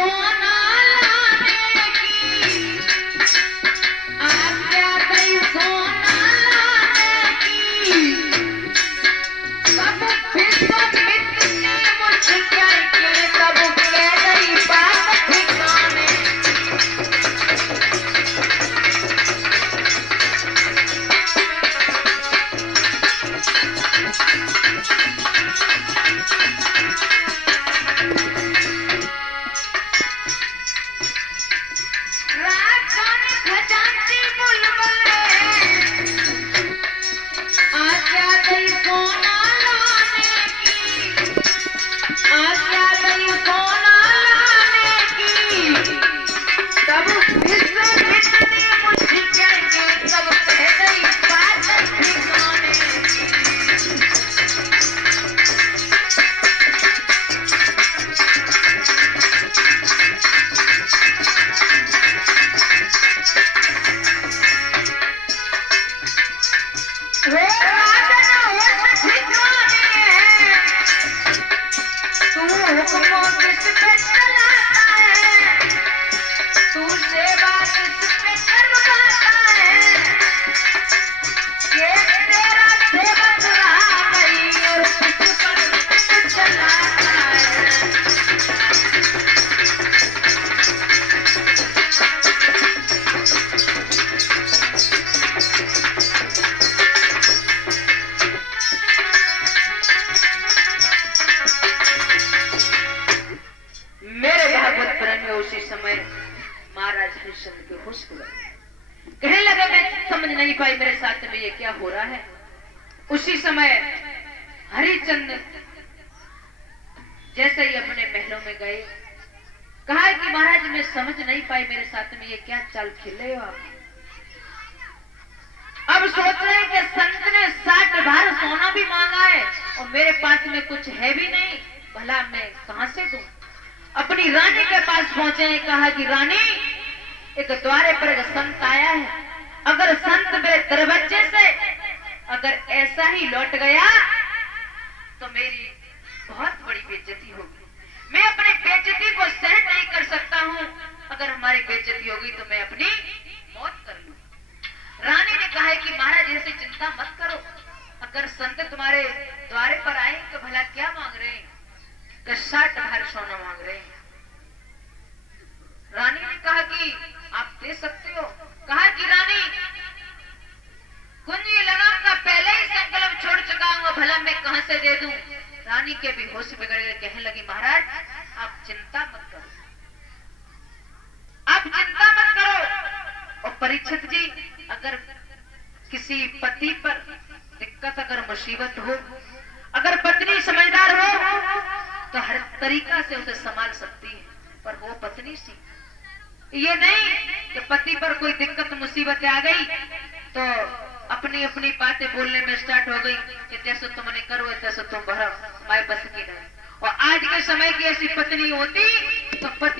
सोना लाने की, आज्ञा दई सोना लाने की, सब फिसक इतनी मुश्किल के सब के गई बात ठिकाने। उसी समय महाराज हरिश्चंद्र के होश खुल गए। कहने लगे मैं समझ नहीं पाई मेरे साथ में ये क्या हो रहा है। उसी समय हरिश्चंद्र जैसे ही अपने महलों में गए, कहा कि महाराज मैं समझ नहीं पाई मेरे साथ में ये क्या चाल खेले हो आप। अब सोच रहे हैं कि संत ने 60 भार सोना भी मांगा है और मेरे पास में कुछ है भी नहीं, भला मैं कहां से दूं। अपनी रानी के पास पहुंचे, कहा कि रानी एक द्वारे पर एक संत आया है, अगर संत मेरे दरवाजे से अगर ऐसा ही लौट गया तो मेरी बहुत बड़ी बेइज्जती होगी। मैं अपनी बेइज्जती को सहन नहीं कर सकता हूं, अगर हमारी बेइज्जती होगी तो मैं अपनी मौत कर लूं। रानी ने कहा कि महाराज ऐसी चिंता मत करो, अगर संत तुम्हारे द्वारे पर आए तो भला क्या मांग रहे हैं, 60 भार सोना मांग रहे हैं। रानी ने कहा कि आप दे सकते हो। कहा कि रानी कुंजी लगाम का पहले ही संकल्प छोड़ चुका हूं, भला मैं कहां से दे दूं। रानी के भी होश बिगड़ गए, कहने लगी महाराज आप चिंता मत करो, आप चिंता मत करो। और परीक्षित जी अगर किसी पति पर दिक्कत अगर मुसीबत हो, अगर पत्नी समझदार हो तो हर तरीका से उसे संभाल सकती है, पर वो पत्नी सी ये नहीं कि पति पर कोई दिक्कत मुसीबत आ गई तो अपनी अपनी बातें बोलने में स्टार्ट हो गई कि जैसे तुमने करो तैसे तुम भरो, मैं बस की नहीं। और आज के समय की ऐसी पत्नी होती तो पति